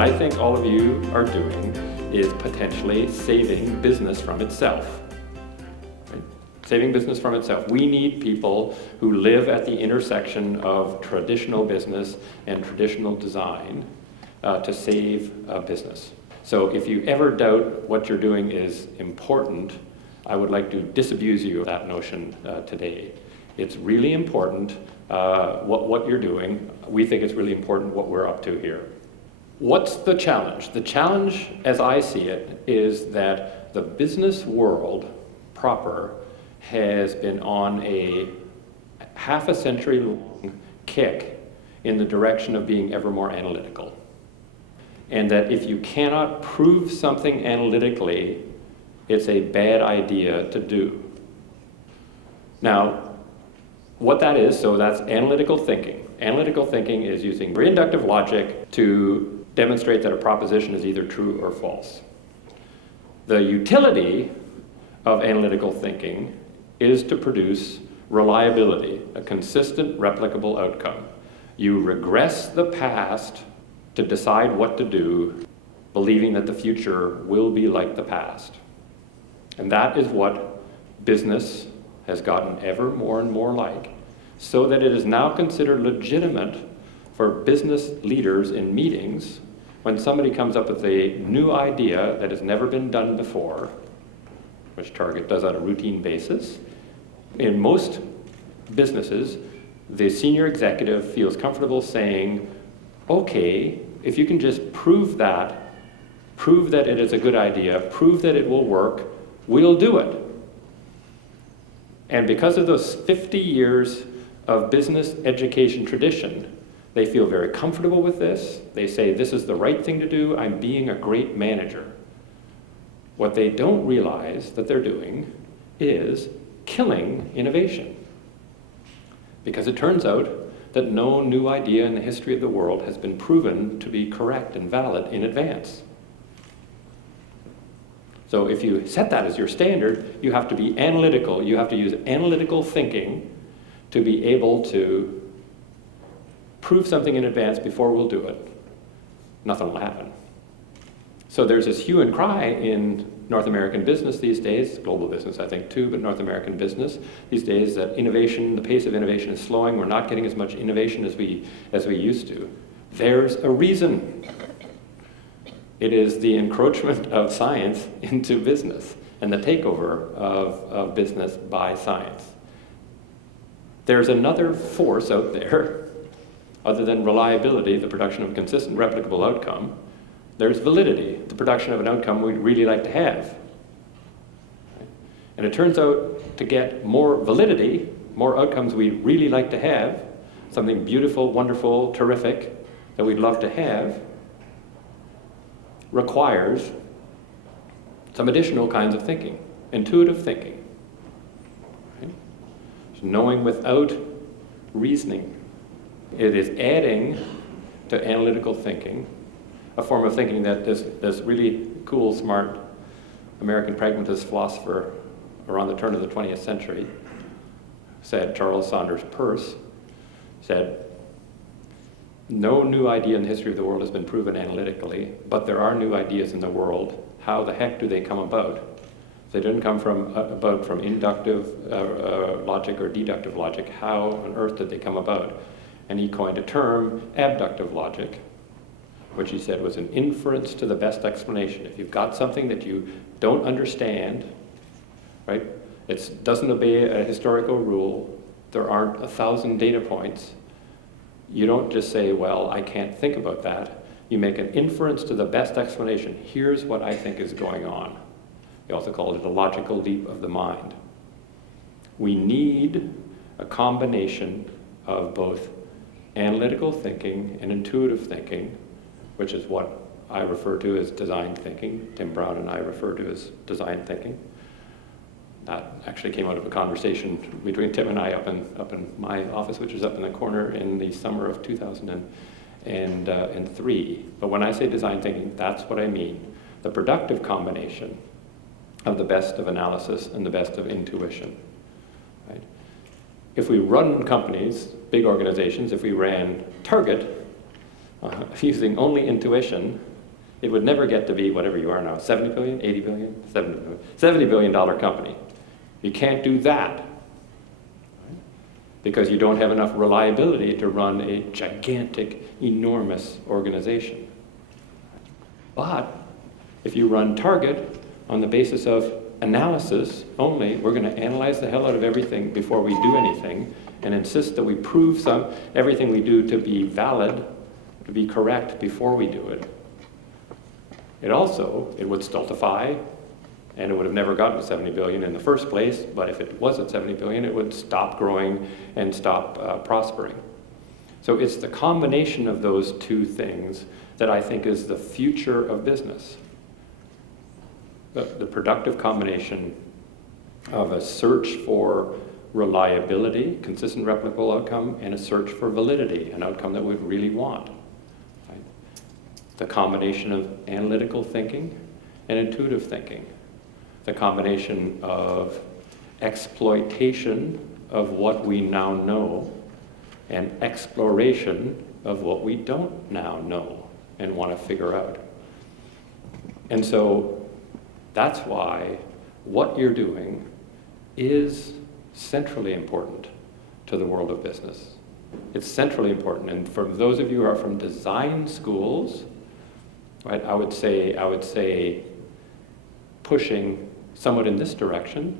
I think all of you are doing is potentially saving business from itself. Right? Saving business from itself. We need people who live at the intersection of traditional business and traditional design to save business. So if you ever doubt what you're doing is important, I would like to disabuse you of that notion today. It's really important what you're doing. We think it's really important what we're up to here. What's the challenge? The challenge, as I see it, is that the business world proper has been on a half a century long kick in the direction of being ever more analytical. And that if you cannot prove something analytically, it's a bad idea to do. Now, what that is, so that's analytical thinking. Analytical thinking is using inductive logic to demonstrate that a proposition is either true or false. The utility of analytical thinking is to produce reliability, a consistent, replicable outcome. You regress the past to decide what to do, believing that the future will be like the past. And that is what business has gotten ever more and more like, so that it is now considered legitimate for business leaders in meetings when somebody comes up with a new idea that has never been done before, which Target does on a routine basis. In most businesses, the senior executive feels comfortable saying, okay, if you can just prove that it is a good idea, prove that it will work, we'll do it. And because of those 50 years of business education tradition, they feel very comfortable with this. They say, this is the right thing to do, I'm being a great manager. What they don't realize that they're doing is killing innovation. Because it turns out that no new idea in the history of the world has been proven to be correct and valid in advance. So if you set that as your standard, you have to be analytical. You have to use analytical thinking to be able to prove something in advance before we'll do it. Nothing will happen. So there's this hue and cry in North American business these days, global business I think too, but North American business these days, that innovation, the pace of innovation is slowing. We're not getting as much innovation as we used to. There's a reason. It is the encroachment of science into business and the takeover of business by science. There's another force out there, other than reliability, the production of a consistent, replicable outcome. There's validity, the production of an outcome we'd really like to have. And it turns out to get more validity, more outcomes we'd really like to have, something beautiful, wonderful, terrific that we'd love to have, requires some additional kinds of thinking, intuitive thinking. Right? So knowing without reasoning. It is adding to analytical thinking, a form of thinking that this really cool, smart American pragmatist philosopher around the turn of the 20th century said, Sanders Peirce, said, no new idea in the history of the world has been proven analytically, but there are new ideas in the world. How the heck do they come about? They didn't come from inductive logic or deductive logic. How on earth did they come about? And he coined a term, abductive logic, which he said was an inference to the best explanation. If you've got something that you don't understand, right? It doesn't obey a historical rule. There aren't 1,000 data points. You don't just say, well, I can't think about that. You make an inference to the best explanation. Here's what I think is going on. He also called it a logical leap of the mind. We need a combination of both analytical thinking and intuitive thinking, which is what I refer to as design thinking. Tim Brown and I refer to as design thinking. That actually came out of a conversation between Tim and I up in my office, which is up in the corner, in the summer of 2003. But when I say design thinking, that's what I mean. The productive combination of the best of analysis and the best of intuition. Right? If we run companies, big organizations, if we ran Target using only intuition, it would never get to be whatever you are now, 70 billion, 80 billion, 70 billion, $70 billion company. You can't do that because you don't have enough reliability to run a gigantic, enormous organization. But if you run Target on the basis of analysis only, we're going to analyze the hell out of everything before we do anything and insist that we prove everything we do to be valid, to be correct before we do it. It would stultify, and it would have never gotten to 70 billion in the first place, but if it was at 70 billion, it would stop growing and stop prospering. So it's the combination of those two things that I think is the future of business. The productive combination of a search for reliability, consistent replicable outcome, and a search for validity, an outcome that we really want. Right? The combination of analytical thinking and intuitive thinking. The combination of exploitation of what we now know and exploration of what we don't now know and want to figure out. And so that's why what you're doing is centrally important to the world of business. It's centrally important. And for those of you who are from design schools, right, I would say pushing somewhat in this direction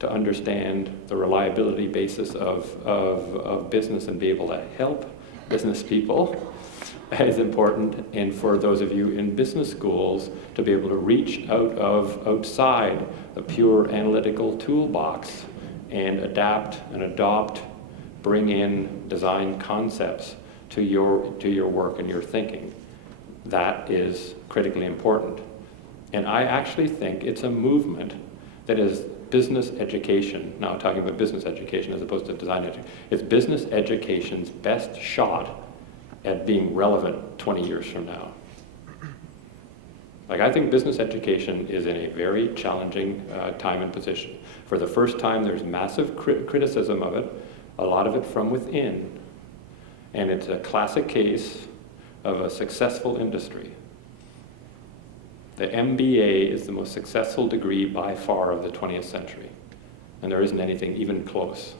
to understand the reliability basis of business and be able to help business people is important. And for those of you in business schools to be able to reach outside the pure analytical toolbox and adapt and adopt, bring in design concepts to your work and your thinking. That is critically important. And I actually think it's a movement that is business education, now talking about business education as opposed to design education, it's business education's best shot at being relevant 20 years from now. Like, I think business education is in a very challenging time and position. For the first time, there's massive criticism of it, a lot of it from within. And it's a classic case of a successful industry. The MBA is the most successful degree by far of the 20th century. And there isn't anything even close.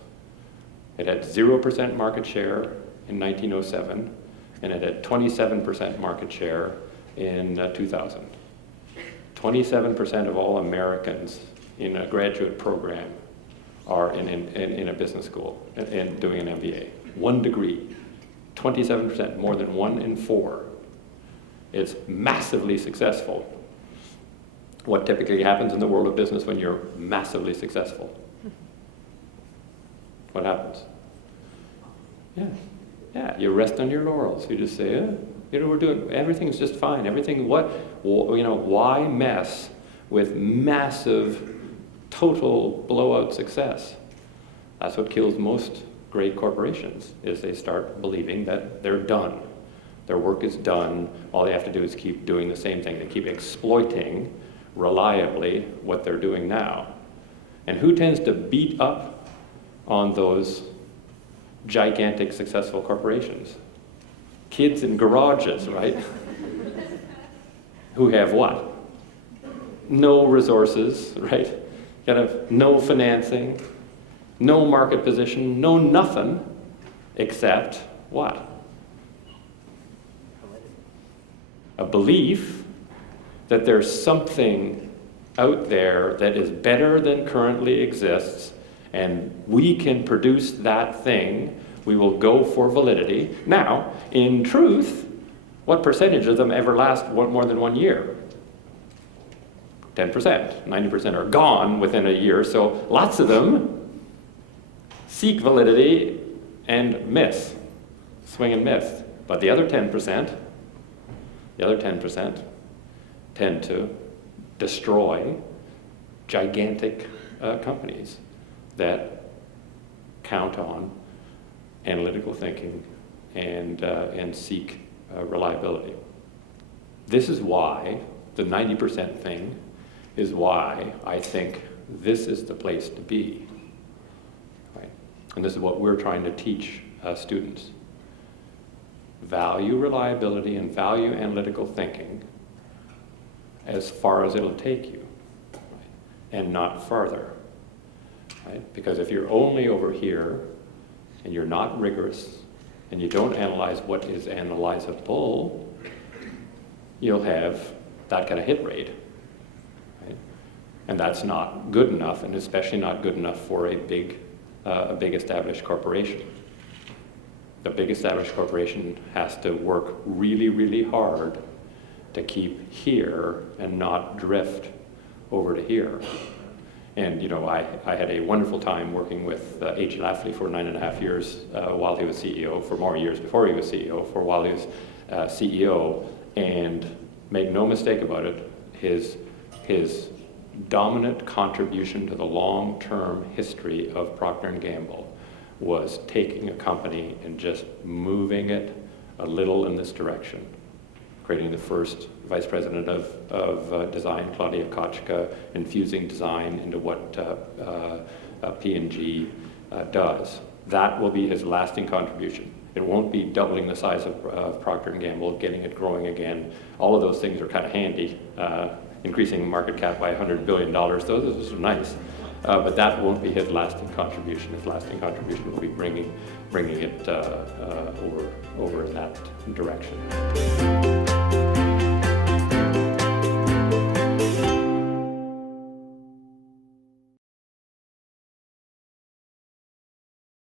It had 0% market share in 1907, and it had 27% market share in 2000. 27% of all Americans in a graduate program are in a business school and doing an MBA. One degree, 27%, more than 1 in 4. It's massively successful. What typically happens in the world of business when you're massively successful? What happens? Yeah, you rest on your laurels. You just say, we're doing, everything's just fine. Why mess with massive, total blowout success? That's what kills most great corporations, is they start believing that they're done. Their work is done. All they have to do is keep doing the same thing. They keep exploiting reliably what they're doing now. And who tends to beat up on those gigantic successful corporations? Kids in garages, right? Who have what? No resources, right? Kind of no financing, no market position, no nothing except what? A belief that there's something out there that is better than currently exists, and we can produce that thing. We will go for validity. Now, in truth, what percentage of them ever last more than 1 year? 10%. 90% are gone within a year, so lots of them seek validity and miss, swing and miss. But the other 10% tend to destroy gigantic companies that count on analytical thinking and seek reliability. This is why the 90% thing is why I think this is the place to be. Right? And this is what we're trying to teach students. Value reliability and value analytical thinking as far as it'll take you, right? And not farther, right? Because if you're only over here and you're not rigorous and you don't analyze what is analyzable, you'll have that kind of hit rate, right? And that's not good enough, and especially not good enough for a big established corporation. The big established corporation has to work really, really hard to keep here and not drift over to here. And you know, I had a wonderful time working with AG Lafley for 9.5 years while he was CEO, for more years before he was CEO, for while he was CEO, and make no mistake about it, his dominant contribution to the long-term history of Procter Gamble was taking a company and just moving it a little in this direction, creating the first vice president of design, Claudia Kochka, infusing design into what P&G does. That will be his lasting contribution. It won't be doubling the size of Procter & Gamble, getting it growing again. All of those things are kind of handy. Increasing the market cap by $100 billion, those are nice. But that won't be his lasting contribution. His lasting contribution will be bringing it over in that direction.